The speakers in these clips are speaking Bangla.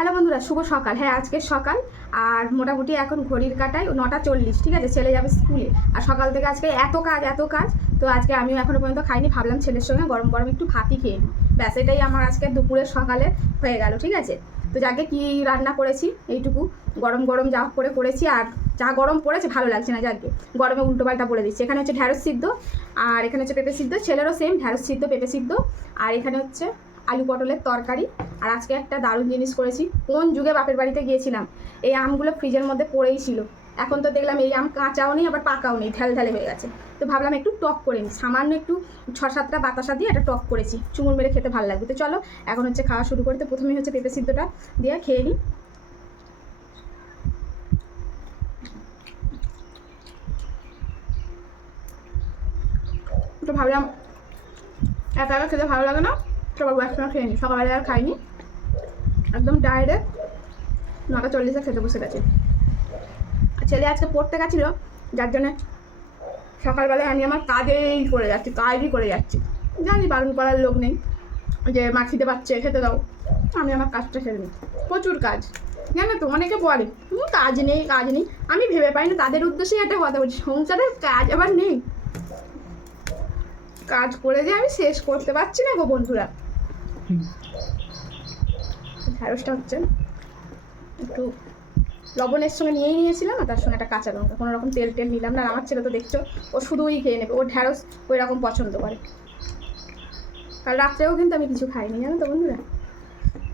হ্যালো বন্ধুরা, শুভ সকাল। হ্যাঁ, আজকে সকাল আর মোটামুটি এখন ঘড়ির কাটায় 9:40। ঠিক আছে, ছেলে যাবে স্কুলে। আর সকাল থেকে আজকে এত কাজ। তো আজকে আমিও এখনও পর্যন্ত খাইনি, ভাবলাম ছেলের সঙ্গে গরম গরম একটু ভাতই খেয়ে নিই। ব্যাস, এটাই আমার আজকে দুপুরের সকালে হয়ে গেল। ঠিক আছে, তো যাকে কী রান্না করেছি এইটুকু গরম গরম যা করে করেছি। আর যা গরম পড়েছে ভালো লাগছে না, যাকে গরমে উল্টোপাল্টা বলে দিচ্ছি। এখানে হচ্ছে ঢ্যাঁড়স সিদ্ধ, আর এখানে হচ্ছে পেঁপে সিদ্ধ। ছেলেরও সেম ঢ্যাঁড়স সিদ্ধ পেঁপে সিদ্ধ। আর এখানে হচ্ছে আলু পটলের তরকারি। আর আজকে একটা দারুণ জিনিস করেছি। কোন যুগে বাপের বাড়িতে গিয়েছিলাম, এই আমগুলো ফ্রিজের মধ্যে পড়েই ছিল। এখন তো দেখলাম এই আম কাঁচাও নেই, আবার পাকাও নেই, ঢ্যালে হয়ে গেছে। তো ভাবলাম একটু টক করে নিই, সামান্য একটু 6-7টা বাতাসা দিয়ে একটা টক করেছি, চুমুর মেরে খেতে ভালো লাগবে। তো চলো এখন হচ্ছে খাওয়া শুরু করতে। প্রথমেই হচ্ছে পেঁপে সিদ্ধটা দিয়ে খেয়ে নিই। তো ভাবলাম একা একা খেতে ভালো লাগে না, সবার একসঙ্গে খেয়ে নিই। সকালবেলা আর খাইনি, একদম ডাইরেক্ট 9:40 খেতে বসে গেছে। ছেলে আজকে পড়তে গেছিলো, যার জন্যে সকালবেলায় আমি আমার কাজই করে যাচ্ছি। জানি বারণ করার লোক নেই, যে মা খিদে পাচ্ছে খেতে দাও। আমি আমার কাজটা সেরে নিই, প্রচুর কাজ। জানো তো, অনেকে বলে কাজ নেই। আমি ভেবে পাই না, তাদের উদ্দেশ্যেই একটা কথা বলছি, সংসারের কাজ আবার নেই। কাজ করে যে আমি শেষ করতে পারছি না গো বন্ধুরা। ঢ্যাঁড়সটা হচ্ছে একটু লবণের সঙ্গে নিয়েছিলাম, আর তার সঙ্গে একটা কাঁচা লঙ্কা, কোনো রকম তেল নিলাম না। আর আমার ছেলে তো দেখছো, ও শুধুই খেয়ে নেবে, ও ঢ্যাঁড়স ওই রকম পছন্দ করে। কাল রাত্রেও কিন্তু আমি কিছু খাইনি, জানো তো বন্ধুরা।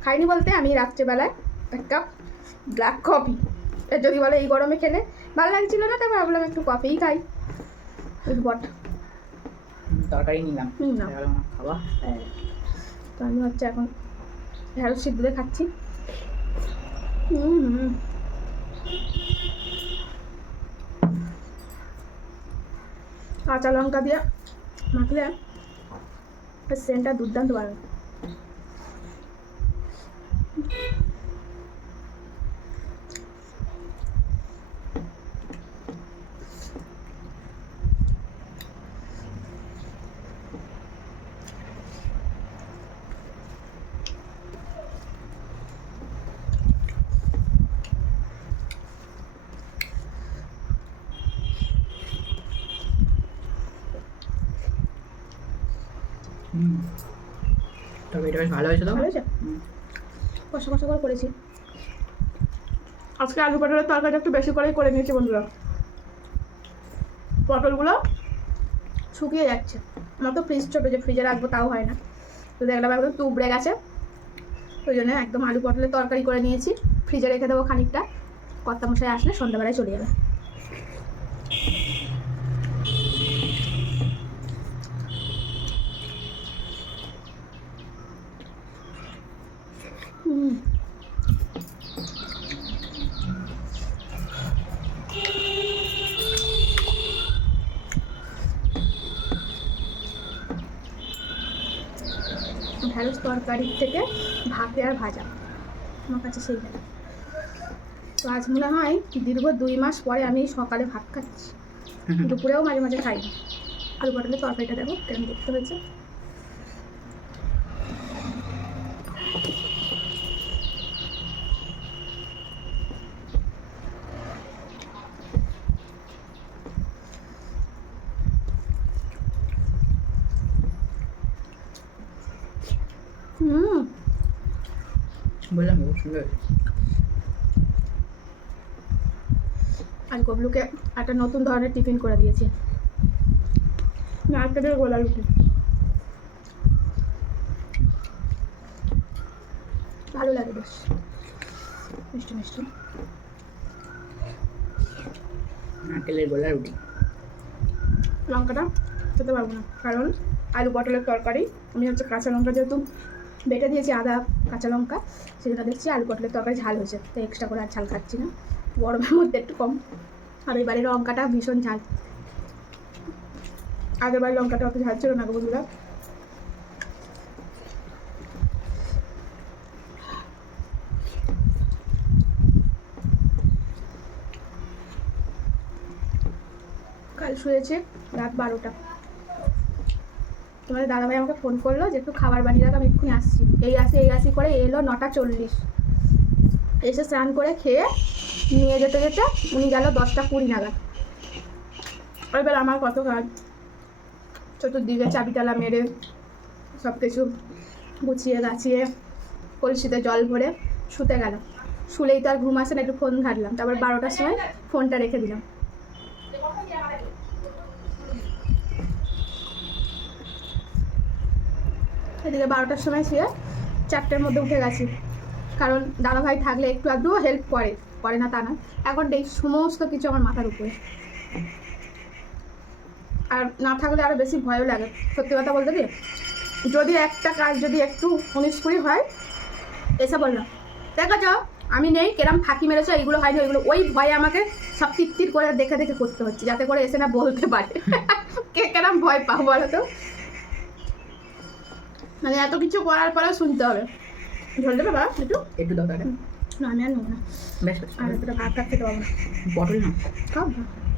খাইনি বলতে আমি রাত্রেবেলায় 1 কাপ ব্ল্যাক কফি, যদি বলে এই গরমে খেলে ভালো লাগছিল না, তারপর ভাবলাম একটু কফিই খাই। বট তরকারি নিলাম খাওয়া। তো আমি হচ্ছে এখন ঢ্যাঁড়স সিদ্ধ দিয়ে খাচ্ছি। কাঁচা লঙ্কা দিয়ে মাখলে সেন্টটা দুর্দান্ত বাড়বে। তবে এটা বেশ ভালো হয়েছে। তো ভালো হয়েছে, কষা কষা করে করেছি। আজকে আলু পটলের তরকারিটা একটু বেশি করেই করে নিয়েছি বন্ধুরা। পটলগুলো শুকিয়ে যাচ্ছে, আমার তো ফ্রিজ ছোটো, যে ফ্রিজে রাখবো তাও হয় না। তো দেখলাম একদম তুবড়ে গেছে, ওই জন্য একদম আলু পটলের তরকারি করে নিয়েছি। ফ্রিজে রেখে দেবো খানিকটা, কর্তামশাই আসলে সন্ধ্যাবেলায় চলে যাবে। ঢ্যাঁড়স তরকারির থেকে ভাতে আর ভাজা আমার কাছে সেই লাগে। তো আজ মনে হয় দীর্ঘ 2 মাস পরে আমি সকালে ভাত খাচ্ছি, দুপুরেও মাঝে মাঝে খাই। আলু পটলের তরকারিটা দেখো কেমন দেখতে হয়েছে। বললাম খুব সুন্দর। আর গবলুকে একটা নতুন ধরনের টিফিন করে দিয়েছি, নারকেলের গোলা রুটি। ভালো লাগে বেশ, মিষ্টি মিষ্টি। নারকেলের গোলা রুটি। লঙ্কাটা খেতে পারবো না, কারণ আলু পটলের তরকারি আমি হচ্ছে কাঁচা লঙ্কা যেহেতু বেটে দিয়েছি, আদা কাঁচা লঙ্কা, সেজন্য দেখছি আলু পটলের তরকারি ঝাল হয়েছে, তো এক্সট্রা করে আর ঝাল খাচ্ছি না। গরমের মধ্যে একটু কম। আর এই বাড়ির লঙ্কাটা ভীষণ ঝাল, আগের বাড়ির লঙ্কাটা অত ঝাল ছিল না বন্ধুরা। কাল শুয়েছে রাত 12টা। তোমাদের দাদাভাই আমাকে ফোন করলো যে একটু খাবার বানিয়ে রাখ, আমি এক্ষুনি আসছি। এই আসি করে এলো 9:40। এসে স্নান করে খেয়ে নিয়ে যেতে যেতে উনি গেল 10টা 20 নাগাদ। এবার আমার কত কাজ, চতুর্দিকে চাবিতালা মেরে সব কিছু গুছিয়ে গাছিয়ে কলসিতে জল ভরে শুতে গেলাম। শুলেই তো আর ঘুম আসে না, একটু ফোন ঘাটলাম, তারপর 12টার সময় ফোনটা রেখে দিলাম। এদিকে 12টার সময় শুয়ে 4টের মধ্যে উঠে গেছি, কারণ দাদাভাই থাকলে একটু আধটু হেল্প করে না তা না, এখন এই সমস্ত কিছু আমার মাথার উপরে, আর না থাকলে আরও বেশি ভয়ও লাগে। সত্যি কথা বলতে কি, যদি একটা কাজ যদি একটু 19-20 হয়, এসে বললাম দেখো আমি নেই, কেরাম ফাঁকি মেরেছো, এইগুলো হয়নি ওইগুলো, ওই ভয়ে আমাকে সব তীর করে দেখে দেখে করতে হচ্ছে, যাতে করে এসে না বলতে পারে কে কেরাম ভয় পাও বলো তো। মানে এত কিছু করার পরেও শুনতে হবে। ঝোল দেবে বাবা একটু দরকার। না আমি আর নেবো না, বেশ আর এতটা ভাত খেতে পারবো না। পটল না খাও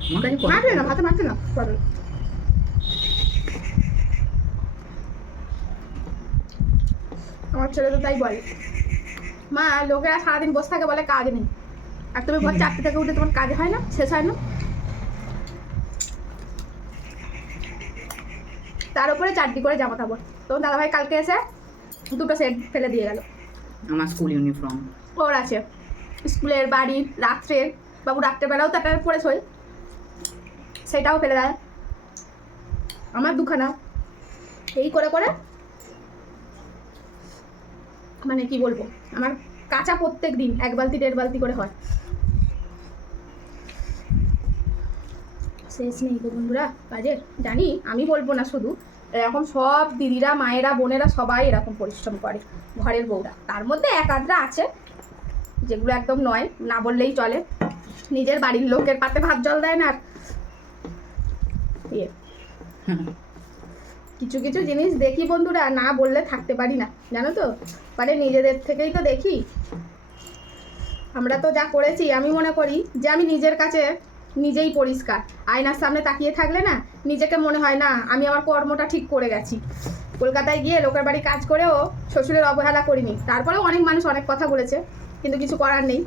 আমার কাছে মাখবে না, ভাতে মাখবে না পটল। আমার ছেলে তো তাই বলে, মা লোকেরা সারাদিন বসে থাকে বলে কাজ নেই, আর তুমি ভোর 4টে থেকে উঠে তোমার কাজ হয় না, শেষ হয় না। তার উপরে 4টি করে জামা কাপড়। তোমার দাদাভাই কালকে এসে 2টো সেট ফেলে দিয়ে গেল। আমার স্কুল ইউনিফর্ম ওর আছে স্কুলের, বাড়ির, রাত্রের, বাবু রাত্রেবেলাও তো একটা পরে শোয়, সেটাও ফেলে দেয়। আমার 2খানা এই করে করে মানে কি বলবো, আমার কাঁচা প্রত্যেক দিন 1 বালতি 1.5 বালতি করে হয়। শেষ নেই তো বন্ধুরা কাজে, জানি আমি বলবো না, শুধু এরকম সব দিদিরা, মায়েরা, বোনেরা সবাই এরকম পরিশ্রম করে, ঘরের বউরা। তার মধ্যে 1-8টা আছে যেগুলো একদম নয়, না বললেই চলে, নিজের বাড়ির লোকের পাতে ভাত জল দেয় না। আর কিছু কিছু জিনিস দেখি বন্ধুরা, না বললে থাকতে পারি না, জানো তো, মানে নিজেদের থেকেই তো দেখি। আমরা তো যা করেছি, আমি মনে করি যে আমি নিজের কাছে নিজেই পরিষ্কার। আয়নার সামনে তাকিয়ে থাকলে না নিজেকে মনে হয় না আমি আমার কর্মটা ঠিক করে গেছি। কলকাতায় গিয়ে লোকের বাড়ি কাজ করেও শ্বশুরের অবহেলা করিনি, তারপরেও অনেক মানুষ অনেক কথা বলেছে, কিন্তু কিছু করার নেই,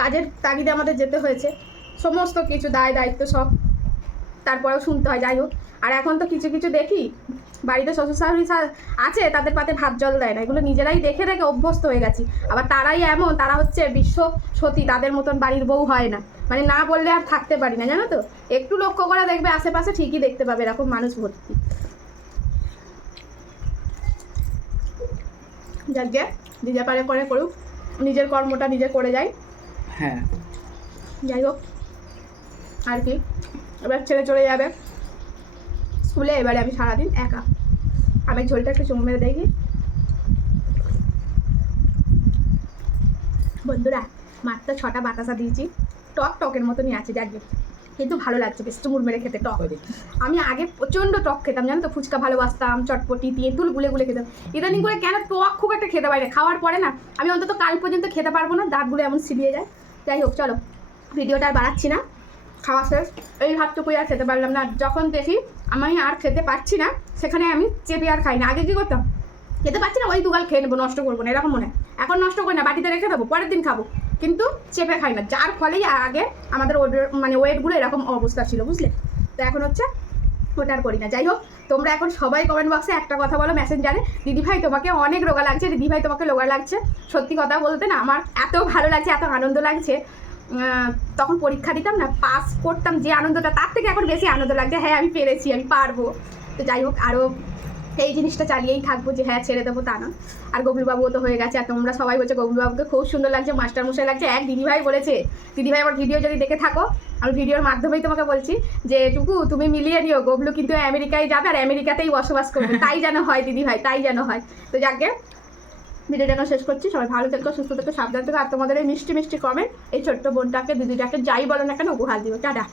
কাজের তাগিদে আমাদের যেতে হয়েছে, সমস্ত কিছু দায় দায়িত্ব সব তারপরেও শুনতে হয়। যাই হোক, আর এখন তো কিছু কিছু দেখি বাড়িতে শ্বশুর শাশুড়ি আছে, তাদের পাতে ভাত জল দেয় না, এগুলো নিজেরাই দেখে দেখে অভ্যস্ত হয়ে গেছি। আবার তারাই এমন, তারা হচ্ছে বিশ্ব সতী, তাদের মতন বাড়ির বউ হয় না, মানে না বললে আর থাকতে পারি না, জানো তো। একটু লক্ষ্য করে দেখবে আশেপাশে, ঠিকই দেখতে পাবে এরকম মানুষ ভর্তি। যাকে নিজে পারে করে করুক, নিজের কর্মটা নিজে করে যায়। হ্যাঁ যাই হোক, আর কি, এবার ছেলে চলে যাবে স্কুলে, এবারে আমি সারাদিন একা। আমি ঝোলটা একটু চুমু মেরে দেখি বন্ধুরা, মাত্র 6টা বাতাসা দিয়েছি, টকের মতনই আছে, যাকে কিন্তু ভালো লাগছে বেশ চুমুর মেরে খেতে টক। আমি আগে প্রচণ্ড টক খেতাম, জানো তো, ফুচকা ভালোবাসতাম, চটপটি, তেঁতুল গুলে গুলে খেতাম। ইদানিং করে কেন টক খুব একটা খেতে পারি না, খাওয়ার পরে না আমি অন্তত কাল পর্যন্ত খেতে পারবো না, দাঁতগুলো এমন ছিলিয়ে যায়। যাই হোক চলো, ভিডিওটা আর বাড়াচ্ছি না, খাওয়া শেষ, এই ভাতটুকুই আর খেতে পারলাম না। যখন দেখি আমি আর খেতে পারছি না, সেখানে আমি চেপে আর খাই না। আগে কী করতাম, খেতে পারছি না ওই দুগাল খেয়ে নেবো, নষ্ট করবো না, এরকম মনে হয়। এখন নষ্ট করি না, বাটিতে রেখে দেবো, পরের দিন খাবো, কিন্তু চেপে খাই না, যার ফলেই আগে আমাদের মানে ওয়েটগুলো এরকম অবস্থা ছিল, বুঝলে। তো এখন হচ্ছে ওটা আর করি না। যাই হোক, তোমরা এখন সবাই কমেন্ট বক্সে একটা কথা বলো মেসেঞ্জারে, দিদিভাই তোমাকে অনেক রোগা লাগছে, দিদিভাই তোমাকে রোগা লাগছে। সত্যি কথা বলতে না আমার এত ভালো লাগছে, এত আনন্দ লাগছে। তখন পরীক্ষা দিতাম না, পাস করতাম যে আনন্দটা, তার থেকে এখন বেশি আনন্দ লাগছে, হ্যাঁ আমি পেরেছি, আমি পারবো। তো যাই হোক, আরও এই জিনিসটা চালিয়েই থাকবো, যে হ্যাঁ ছেড়ে দেবো তা না। আর গবলুবাবুও তো হয়ে গেছে, আর তোমরা সবাই বলছো গবলুবাবুকে খুব সুন্দর লাগছে, মাস্টারমশাই লাগছে। এক দিদিভাই বলেছে, দিদিভাই আমার ভিডিও যদি দেখে থাকো, আমি ভিডিওর মাধ্যমেই তোমাকে বলছি যে টুকু তুমি মিলিয়ে নিও, গবলু কিন্তু আমেরিকায় যাবে আর আমেরিকাতেই বসবাস করবে, তাই যেন হয় দিদিভাই, তাই যেন হয়। তো যাকে ভিডিওটা এখন শেষ করছি, সবাই ভালো থেকো, সুস্থ থেকো, সাবধান থেকো, আর তোমাদের এই মিষ্টি মিষ্টি কমেন্ট এই ছোট্ট বোনটাকে, দিদিটাকে যাই বলো না কেন উপহার দিও। টাটা।